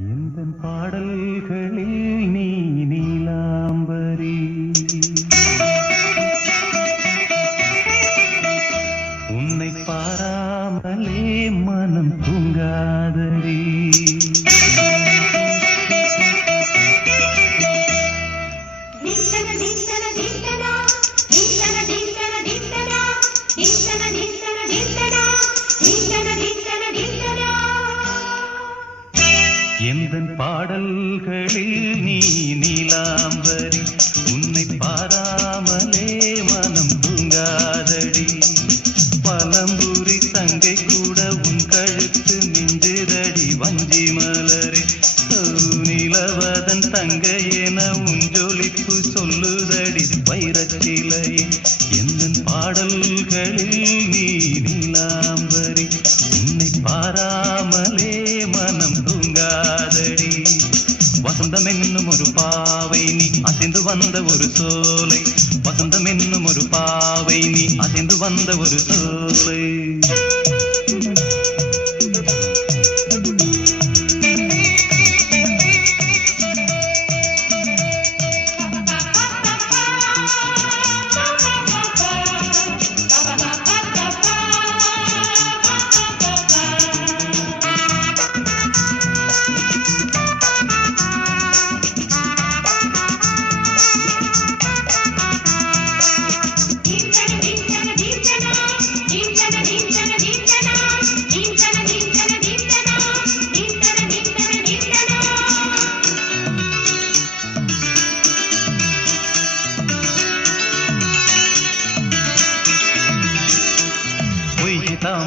எந்த பாடல்களில் நீ பாடல்களில் நீ நீலாம்பரி உன்னை பாராமலே மனம் தூங்காதடி. பலம்புரி தங்கை கூட உன் கழுத்து மிஞ்சுதடி. வஞ்சி மலரே நிலவதன் தங்கை என உன் ஜொலிப்பு சொல்லுதடி. வைரச்சிலையே எந்தன் பாடல்களில் நீ நீலாம்பரி உன்னை பாராமலே மனம் தூங்காதடி. வசந்தம் என்னும் ஒரு பாவை நீ அசைந்து வந்த ஒரு சோலை. வசந்தம் என்னும் ஒரு பாவை நீ அசைந்து வந்த ஒரு சோலை.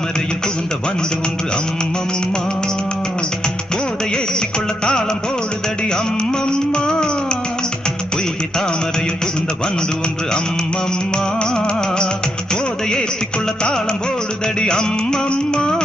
தாமரையில் புகுந்த வந்து ஒன்று அம்மம்மா. போதை ஏற்றிக்கொள்ள தாளம் போடுதடி அம்மம்மா. பொய்கை தாமரையில் புகுந்த வந்து ஒன்று அம்மம்மா. போதை ஏற்றிக்கொள்ள தாளம் போடுதடி அம்மம்மா.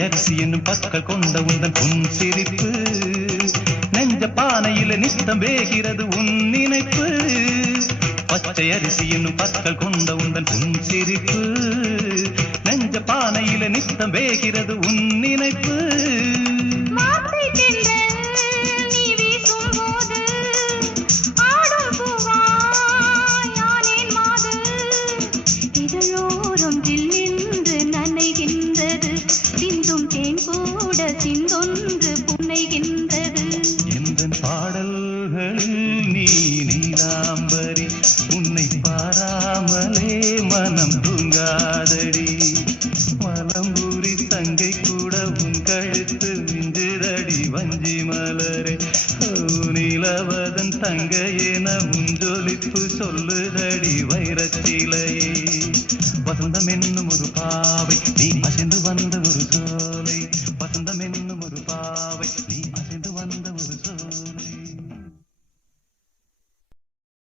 அரிசி என்னும் பற்கள் கொண்ட உந்தன் உன் சிரிப்பு. நெஞ்ச பானையில நித்தம் வேகிறது உன் நினைப்பு. பச்சை அரிசி என்னும் பற்கள் கொண்ட உந்தன் உன் சிரிப்பு. நெஞ்ச பானையில நித்தம் வேகிறது உன் நினைப்பு. தங்கை என உன் சொல்லுதடி வைரச்சிலையே வசந்தம் என்னும் ஒரு பாவை நீ அசைந்து வந்த ஒரு சோலை.